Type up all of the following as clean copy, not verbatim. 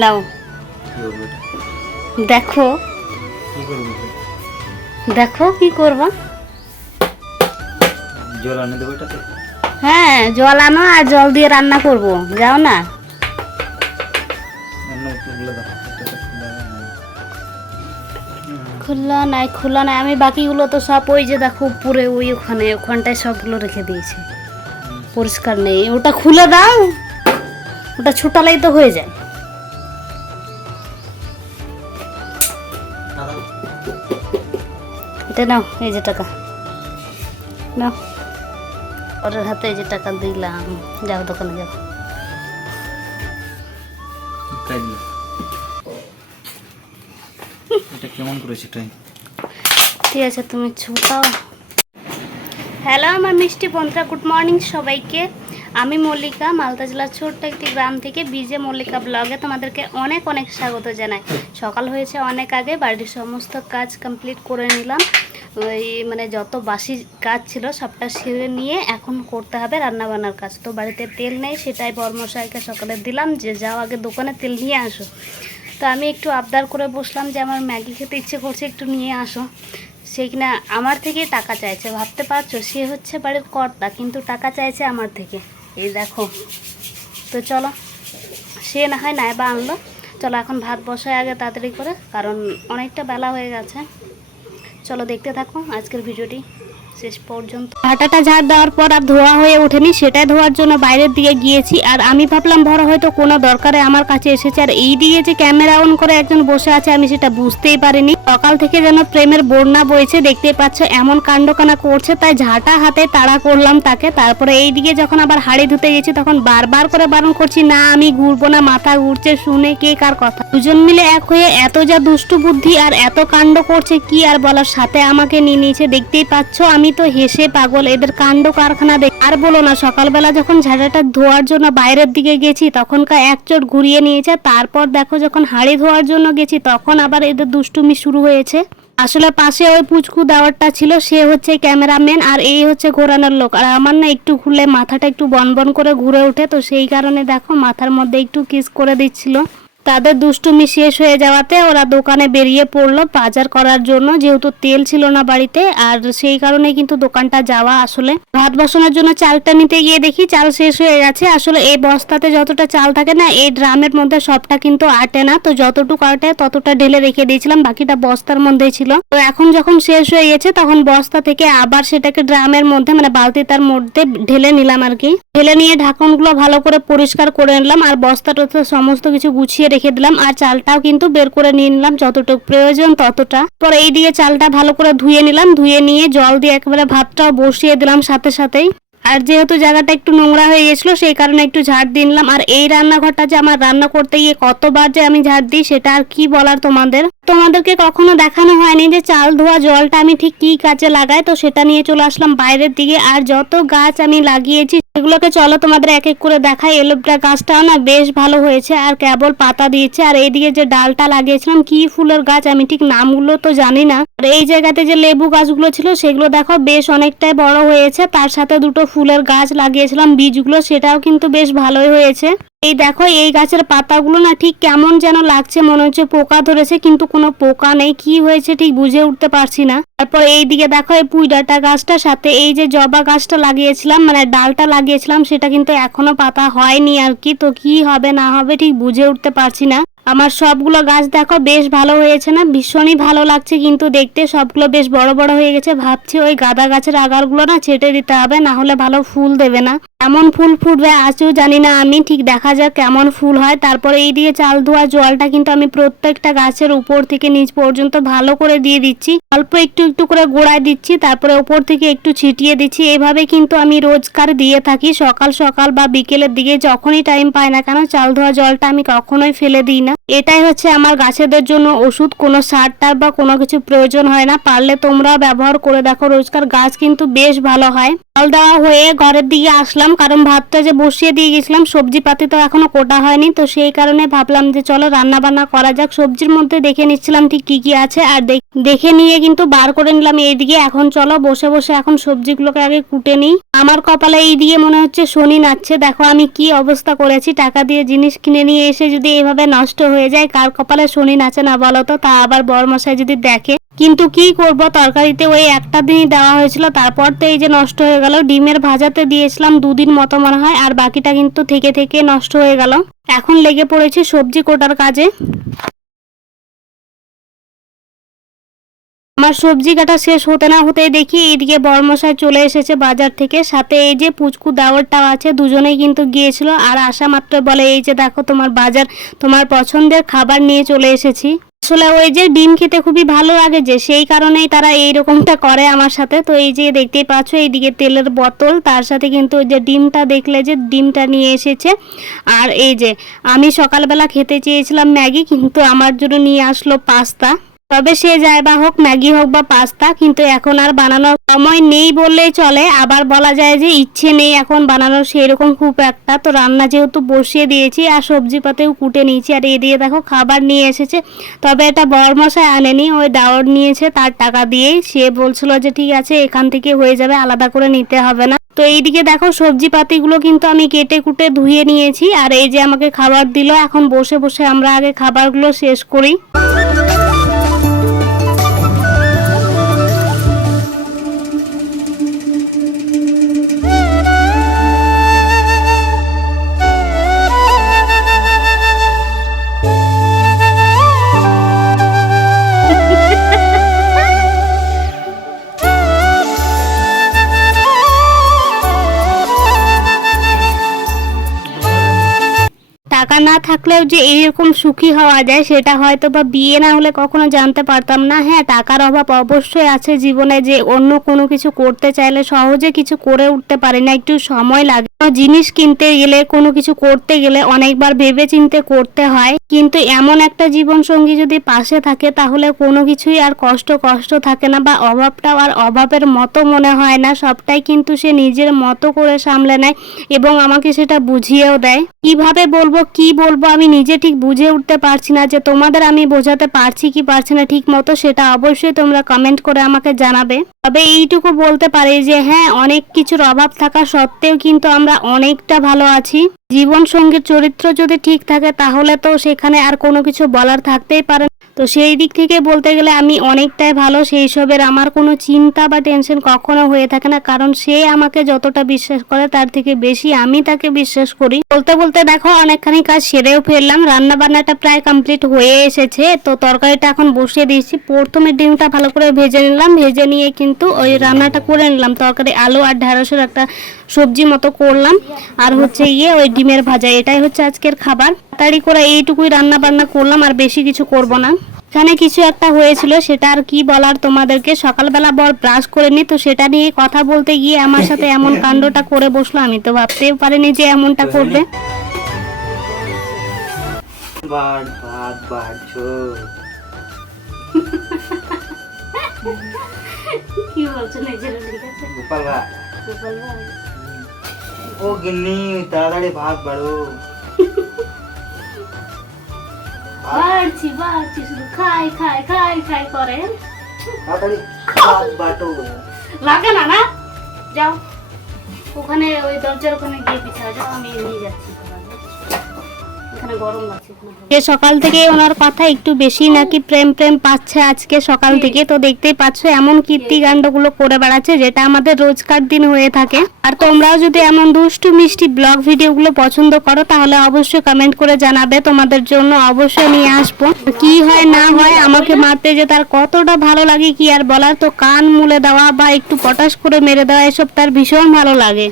নাও দেখো দেখো কি করবা। জল আনে দেবো এটাতে? হ্যাঁ জল আনো আর জল দিয়ে রান্না করব, যাও না। খোলা নাই খোলা নাই, আমি বাকিগুলো তো সব ওই যে দেখো উপরে ওই ওখানটায় সবগুলো রেখে দিয়েছি, পরিষ্কার নেই। ওটা খুলে দাও, ওটা ছোটালেই তো হয়ে যায়। এটা নাও, এই যে টাকা নাও, ওর হাতে এই যে টাকা দিলাম, যাও দোকানে যাও। এটা কেমন করেছে টাইম? ঠিক আছে তুমি ছোটাও। হ্যালো আমার মিষ্টি বন্ধুরা, গুড মর্নিং সবাইকে। আমি মল্লিকা, মালদা জেলার ছোট্ট একটি গ্রাম থেকে বিজে মল্লিকা ব্লগে তোমাদেরকে অনেক অনেক স্বাগত জানাই। সকাল হয়েছে অনেক আগে, বাড়ির সমস্ত কাজ কমপ্লিট করে নিলাম। ওই মানে যত বাসি কাজ ছিল সবটা সেরে নিয়ে এখন করতে হবে রান্নাবান্নার কাজ। তো বাড়িতে তেল নেই, সেটাই বর্মশাইকে সকালে দিলাম যে যাও আগে দোকানে তেল নিয়ে আসো। তো আমি একটু আবদার করে বসলাম যে আমার ম্যাগি খেতে ইচ্ছে করছে, একটু নিয়ে আসো। সে কিনা আমার থেকে টাকা চাইছে, ভাবতে পারছো, সে হচ্ছে বাড়ির কর্তা কিন্তু টাকা চাইছে আমার থেকে। এই দেখো, তো চলো, সে না হয় নাইবা আনলো। চলো এখন ভাত বসায় আগে তাড়াতাড়ি করে, কারণ অনেকটা বেলা হয়ে গেছে। চলো দেখতে থাকো আজকের ভিডিওটি শেষ পর্যন্ত। আটাটা ঝাড় দেওয়ার পর আর ধোয়া হয়ে ওঠেনি, সেটাই ধোয়ার জন্য বাইরের দিকে গিয়েছি। আর আমি ভাবলাম বড় হয়তো কোনো দরকারে আমার কাছে এসেছে, আর এই দিকে যে ক্যামেরা অন করে একজন বসে আছে আমি সেটা বুঝতেই পারিনি। সকাল থেকে যেন প্রেমের বন্যা বইছে, দেখতেই পাচ্ছ এমন কাণ্ডকানা করছে, তাই ঝাঁটা হাতে তাড়া করলাম তাকে। তারপরে এই দিকে যখন আবার হাড়ি ধুতে গেছি তখন বারবার করে বারণ করছি, না আমি ঘুরবো না, মাথা ঘুরছে, শুনে কে কার কথা। দুজন মিলে এক হয়ে এত যা দুষ্টু বুদ্ধি আর এত কাণ্ড করছে কি আর বলার, সাথে আমাকে নিয়ে নিয়েছে। দেখতেই পাচ্ছ আমি তো হেসে পাগল এদের কাণ্ড কারখানা দেখ। আর বলো না, সকালবেলা যখন ঝাঁটাটা ধোয়ার জন্য বাইরের দিকে গেছি তখনকার এক চোট ঘুরিয়ে নিয়েছে। তারপর দেখো যখন হাঁড়ি ধোয়ার জন্য গেছি তখন আবার এদের দুষ্টুমি শুরু হয়েছে। আসলে পাশে ওই পুচকু দেওয়ারটা ছিল, সে হচ্ছে ক্যামেরাম্যান আর এই হচ্ছে ঘোরানোর লোক। আর আমার না একটু ঘুরলে মাথাটা একটু বনবন করে ঘুরে ওঠে, তো সেই কারণে দেখো মাথার মধ্যে একটু কিস করে দিচ্ছিল। তাদের দুষ্টুমি শেষ হয়ে যাওয়াতে ওরা দোকানে বেরিয়ে পড়লো বাজার করার জন্য, যেহেতু তেল ছিল না বাড়িতে। আর সেই কারণে কিন্তু দোকানটা যাওয়া। আসলে ভাত বসানোর জন্য চালটা নিতে গিয়ে দেখি চাল শেষ হয়ে গেছে। আসলে এই বস্তাতে যতটা চাল থাকে না, এই ড্রামের মধ্যে সবটা কিন্তু আটে না, তো যতটুকু আটে ততটা ঢেলে রেখে দিয়েছিলাম, বাকিটা বস্তার মধ্যেই ছিল। তো এখন যখন শেষ হয়ে গেছে তখন বস্তা থেকে আবার সেটাকে ড্রামের মধ্যে মানে বালতিটার মধ্যে ঢেলে নিলাম আর কি। ঢেলে নিয়ে ঢাকনগুলো ভালো করে পরিষ্কার করে নিলাম আর বস্তাটা সমস্ত কিছু গুছিয়ে রেখে দিলাম। আর চালটাও কিন্তু বের করে নিয়ে নিলাম যতটুকু প্রয়োজন ততটা। পরে এই দিকে চালটা ভালো করে ধুয়ে নিলাম, ধুয়ে নিয়ে জল দিয়ে একেবারে ভাতটাও বসিয়ে দিলাম সাথে সাথেই। আর যেহেতু জায়গাটা একটু নোংরা হয়ে গেছিলো সেই কারণে একটু ঝাড় দিয়ে নিলাম। আর এই রান্নাঘরটা যে আমার রান্না করতে গিয়ে কতবার যে আমি ঝাড় দিই সেটা আর কি বলার তোমাদেরকে কখনো দেখানো হয়নি যে চাল ধোয়া জলটা আমি ঠিক কি কাজে লাগাই। তো সেটা নিয়ে চলে আসলাম বাইরের দিকে। আর যত গাছ আমি লাগিয়েছি সেগুলোকে চলো তোমাদের এক এক করে দেখাই। এলোভেরা গাছটাও না বেশ ভালো হয়েছে আর কেবল পাতা দিয়েছে। আর এইদিকে যে ডালটা লাগিয়েছিলাম কি ফুলের গাছ আমি ঠিক নামগুলো তো জানি না। আর এই জায়গাতে যে লেবু গাছগুলো ছিল সেগুলো দেখো বেশ অনেকটাই বড় হয়েছে, তার সাথে দুটো ফুলের গাছ লাগিয়েছিলাম বীজগুলো, সেটাও কিন্তু বেশ ভালোই হয়েছে। এই দেখো এই গাছের পাতাগুলো না ঠিক কেমন যেন লাগছে, মনে হচ্ছে পোকা ধরেছে, কিন্তু কোনো পোকা নেই, কি হয়েছে ঠিক বুঝে উঠতে পারছি না। তারপর এই দিকে দেখো এই পুঁইডাঁটা গাছটার সাথে এই যে জবা গাছটা লাগিয়েছিলাম মানে ডালটা লাগিয়েছিলাম সেটা কিন্তু এখনো পাতা হয়নি আর কি। তো কি হবে না হবে ঠিক বুঝে উঠতে পারছি না। আমার সবগুলো গাছ দেখো বেশ ভালো হয়েছে না, ভীষণই ভালো লাগছে কিন্তু দেখতে, সবগুলো বেশ বড় বড় হয়ে গেছে। ভাবছি ওই গাঁদা গাছের আগারগুলো না ছেটে দিতে হবে, না হলে ভালো ফুল দেবে না। কেমন ফুল ফুটবে আজও জানি না আমি, ঠিক দেখা যাক কেমন ফুল হয়। তারপরে এই দিয়ে চাল ধোয়া জলটা কিন্তু আমি প্রত্যেকটা গাছের উপর থেকে নিচ পর্যন্ত ভালো করে দিয়ে দিচ্ছি, অল্প একটু একটু করে গোড়ায় দিচ্ছি, তারপরে উপর থেকে একটু ছিটিয়ে দিচ্ছি। এইভাবে কিন্তু আমি রোজকার দিয়ে থাকি, সকাল সকাল বা বিকেলের দিকে যখনই টাইম পাই না কেন চাল ধোয়া জলটা আমি কখনোই ফেলে দিই না। এটাই হচ্ছে আমার গাছেদের জন্য ওষুধ, কোনো সার টার বা কোনো কিছু প্রয়োজন হয় না। পারলে তোমরাও ব্যবহার করে দেখো, রোজকার গাছ কিন্তু বেশ ভালো হয়। জল দেওয়া হয়ে ঘরের দিকে আসলাম, কারণ ভাতটা যে বসিয়ে দিয়ে গেছিলাম সবজি পাতি তো এখনো কোটা হয়নি, তো সেই কারণে ভাবলাম যে চলো রান্না বান্না করা যাক। সবজির মধ্যে দেখে নিচ্ছিলাম ঠিক কি কি আছে, আর দেখে নিয়ে কিন্তু বার করে নিলাম এইদিকে। এখন চলো বসে বসে এখন সবজিগুলোকে আগে কুটে নিই। আমার কপালে এই দিয়ে মনে হচ্ছে শনি নাচছে, দেখো আমি কি অবস্থা করেছি। টাকা দিয়ে জিনিস কিনে নিয়ে এসে যদি এইভাবে নষ্ট হয়ে যায়। কার কপালে শনি নাচে না বলো তো, তা আবার বরমশাই যদি দেখে। কিন্তু কি করব, তরকারিতে ওই একটা দিনই দেওয়া হয়েছিল, তারপর তো এই যে নষ্ট হয়ে গেল। ডিমের ভাজাতে দিয়েছিলাম 2 দিন মতো মনে হয়, আর বাকিটা কিন্তু থেকে থেকে নষ্ট হয়ে গেল। এখন লেগে পড়েছি সবজি কোটার কাজে। আমার সবজি কাটা শেষ হতে না হতেই দেখি এইদিকে বরমশাই চলে এসেছে বাজার থেকে, সাথে এই যে পুচকু দাওয়ারটাও আছে, দুজনেই কিন্তু গিয়েছিল। আর আসা মাত্র বলে এই যে দেখো তোমার বাজার, তোমার পছন্দের খাবার নিয়ে চলে এসেছি। আসলে ওই যে ডিম খেতে খুবই ভালো লাগে, যে সেই কারণেই তারা এইরকমটা করে আমার সাথে। তো এই যে দেখতেই পাচ্ছ এইদিকে তেলের বোতল, তার সাথে কিন্তু ওই যে ডিমটা দেখলে যে ডিমটা নিয়ে এসেছে। আর এই যে আমি সকালবেলা খেতে চেয়েছিলাম ম্যাগি, কিন্তু আমার জন্য নিয়ে আসলো পাস্তা। তবে সে যাই বা হোক, ম্যাগি হোক বা পাস্তা, কিন্তু এখন আর বানানোর সময় নেই বললেই চলে। আবার বলা যায় যে ইচ্ছে নেই এখন বানানোর সেরকম খুব একটা। তো রান্না যেহেতু বসিয়ে দিয়েছি আর সবজি পাতেও কুটে নিয়েছি, আর এদিকে দেখো খাবার নিয়ে এসেছে। তবে এটা বরমশাই আনেনি, ওই দাওয়ার নিয়েছে তার টাকা দিয়েই। সে বলছিল যে ঠিক আছে এখান থেকে হয়ে যাবে, আলাদা করে নিতে হবে না। তো এইদিকে দেখো সবজি পাতিগুলো কিন্তু আমি কেটে কুটে ধুয়ে নিয়েছি, আর এই যে আমাকে খাবার দিল। এখন বসে বসে আমরা আগে খাবারগুলো শেষ করি। টাকা না থাকলেও যে এইরকম সুখী হওয়া যায় সেটা হয়তো বা বিয়ে না হলে কখনো জানতে পারতাম না। হ্যাঁ, টাকার অভাব অবশ্যই আছে জীবনে, যে অন্য কোনো কিছু করতে চাইলে সহজে কিছু করে উঠতে পারি না, একটু সময় লাগে। জিনিস কিনতে গেলে, কোনো কিছু করতে গেলে অনেকবার ভেবে চিন্তে করতে হয়। কিন্তু এমন একটা জীবন সঙ্গী যদি পাশে থাকে তাহলে কোনো কিছুই আর কষ্ট থাকে না, বা অভাবটাও আর অভাবের মতো মনে হয় না। সবটাই কিন্তু সে নিজের মতো করে সামলে নেয় এবং আমাকে সেটা বুঝিয়েও দেয়। কিভাবে বলবো কি বলবো আমি নিজে ঠিক বুঝে উঠতে পারছি না, যে তোমাদের আমি বোঝাতে পারছি কি পারছি না ঠিক মতো, সেটা অবশ্যই তোমরা কমেন্ট করে আমাকে জানাবে। তবে এইটুকু বলতে পারি যে হ্যাঁ, অনেক কিছুর অভাব থাকা সত্ত্বেও কিন্তু আমরা অনেকটা ভালো আছি। জীবন সঙ্গীর চরিত্র যদি ঠিক থাকে তাহলে তো সেখানে আর কোনো কিছু বলার থাকতেই পারে না। তো সেই দিক থেকে বলতে গেলে আমি অনেকটাই ভালো। সেই সবের আমার কোনো চিন্তা বা টেনশন কখনো হয়ে থাকে না, কারণ সে আমাকে যতটা বিশ্বাস করে তার থেকে বেশি আমি তাকে বিশ্বাস করি। বলতে বলতে দেখো অনেকখানি কাজ সেরেও ফেললাম, রান্না বান্নাটা প্রায় কমপ্লিট হয়ে এসেছে। তো তরকারিটা এখন বসিয়ে দিয়েছি। প্রথমে ডিমটা ভালো করে ভেজে নিলাম, ভেজে নিয়ে কিন্তু ওই রান্নাটা করে নিলাম। তরকারি আলু আর ঢ্যাঁড়সের একটা সবজি মতো করলাম, আর হচ্ছে ওই ডিমের ভাজা। এটাই হচ্ছে আজকের খাবার। তাড়াতাড়ি করে এইটুকুই রান্না বান্না করলাম, আর বেশি কিছু করব না। এখানে কিছু একটা হয়েছিল, সেটা আর কি বলার তোমাদেরকে। সকালবেলা বর ব্রাশ করেনি, তো সেটা নিয়ে কথা বলতে গিয়ে আমার সাথে এমন কাণ্ডটা করে বসলো। আমি তো ভাবতেও পারিনি যে এমনটা করবে। কি বলছো নিজের? ঠিক আছে গোপাল ভাই, গোপাল ভাই, ও গিন্নি তাড়াতাড়ি ভাত বাড়ো। বাড়ছি শুধু খাই খাই খাই খাই করে। তাড়াতাড়ি ভাত বাটো। লাগে না না, যাও ওখানে ওই দরজার ওখানে গিয়ে পিছাও, যাও আমি নিয়ে যাচ্ছি। সকাল থেকে ওনার কথা একটু বেশি নাকি প্রেম পাচ্ছে আজকে সকাল থেকে। তো দেখতেই পাচ্ছ এমন কীর্তিকাণ্ডগুলো করে বেড়াচ্ছে, যেটা আমাদের রোজকার দিন হয়ে থাকে। আর তোমরাও যদি এমন দুষ্টু মিষ্টি ব্লগ ভিডিওগুলো পছন্দ করো তাহলে অবশ্যই কমেন্ট করে জানাবে, তোমাদের জন্য অবশ্যই নিয়ে আসবো। কি হয় না হয় আমাকে মারতে যে তার কতটা ভালো লাগে কি আর বলার। তো কান মুলে দেওয়া বা একটু পটাশ করে মেরে দেওয়া এসব তার ভীষণ ভালো লাগে।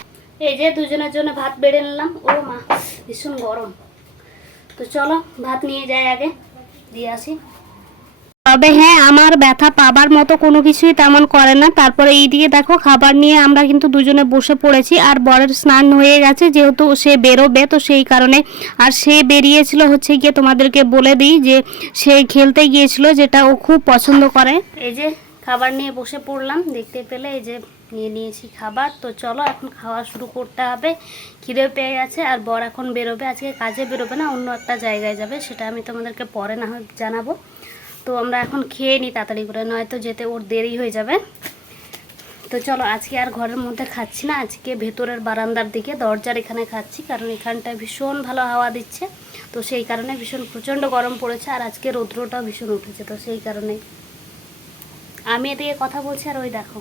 এই যে দুজনের জন্য ভাত বেড়ে নিলাম। ও মা, ভীষণ গরম। তো চলো ভাত নিয়ে যাই, আগে দিয়ে আসি। তবে হ্যাঁ, আমার ব্যথা পাবার মতো কোনো কিছুই তেমন করে না। তারপরে এইদিকে দেখো খাবার নিয়ে আমরা কিন্তু দুজনে বসে পড়েছি, আর বরের স্নান হয়ে গেছে যেহেতু সে বেরোবে, তো সেই কারণে। আর সে বেরিয়েছিল হচ্ছে গিয়ে, তোমাদেরকে বলে দিই যে সে খেলতে গিয়েছিল, যেটা ও খুব পছন্দ করে। এই যে খাবার নিয়ে বসে পড়লাম, দেখতে পেলে এই যে নিয়ে নিয়েছি খাবার। তো চলো এখন খাওয়া শুরু করতে হবে, খিদেও পেয়ে গেছে। আর বর এখন বেরোবে, আজকে কাজে বেরোবে না, অন্য একটা জায়গায় যাবে, সেটা আমি তোমাদেরকে পরে না হয় জানাবো। তো আমরা এখন খেয়ে নিই তাড়াতাড়ি করে, নয়তো যেতে ওর দেরি হয়ে যাবে। তো তো চলো আজকে আর ঘরের মধ্যে খাচ্ছি না, আজকে ভেতরের বারান্দার দিকে দরজার এখানে খাচ্ছি, কারণ এখানটায় ভীষণ ভালো হাওয়া দিচ্ছে। তো সেই কারণে ভীষণ প্রচণ্ড গরম পড়েছে, আর আজকে রৌদ্রটাও ভীষণ উঠেছে, তো সেই কারণে আমি এদিকে কথা বলছি আর ওই দেখো।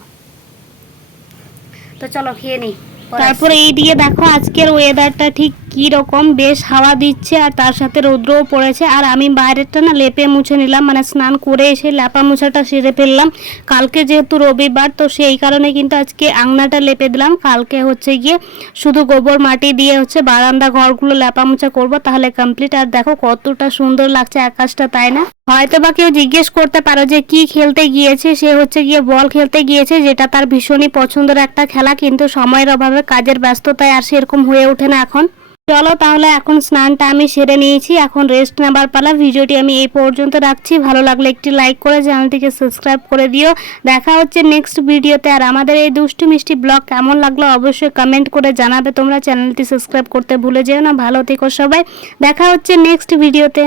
তো চলো খেয়ে নিই। তারপরে এইদিকে দেখো আজকের ওয়েদারটা ঠিক কী রকম, বেশ হাওয়া দিচ্ছে আর তার সাথে রৌদ্রও পড়েছে। আর আমি বাইরেরটা না লেপে মুছে নিলাম, মানে স্নান করে এসে লেপা মোছাটা সেরে ফেললাম। কালকে যেহেতু রবিবার, তো সেই কারণে কিন্তু আজকে আংনাটা লেপে দিলাম। কালকে হচ্ছে গিয়ে শুধু গোবর মাটি দিয়ে হচ্ছে বারান্দা ঘরগুলো লেপা মোছা করবো, তাহলে কমপ্লিট। আর দেখো কতটা সুন্দর লাগছে আকাশটা, তাই না? হয়তো বা কেউ জিজ্ঞেস করতে পারো যে কি খেলতে গিয়েছে, সে হচ্ছে গিয়ে বল খেলতে গিয়েছে, যেটা তার ভীষণই পছন্দের একটা খেলা, কিন্তু সময়ের অভাবে কাজের ব্যস্ততায় আর সেরকম হয়ে ওঠে না এখন। চলো তাহলে এখন স্নানটা আমি সেরে নিয়েছি, এখন রেস্ট নেবার পালা। ভিডিওটি আমি এই পর্যন্ত রাখছি, ভালো লাগলে একটি লাইক করে চ্যানেলটিকে সাবস্ক্রাইব করে দিও। দেখা হচ্ছে নেক্সট ভিডিওতে। আর আমাদের এই দুষ্টু মিষ্টি ব্লগ কেমন লাগলো অবশ্যই কমেন্ট করে জানাবে তোমরা। চ্যানেলটি সাবস্ক্রাইব করতে ভুলে যেও না। ভালো থেকো সবাই, দেখা হচ্ছে নেক্সট ভিডিওতে।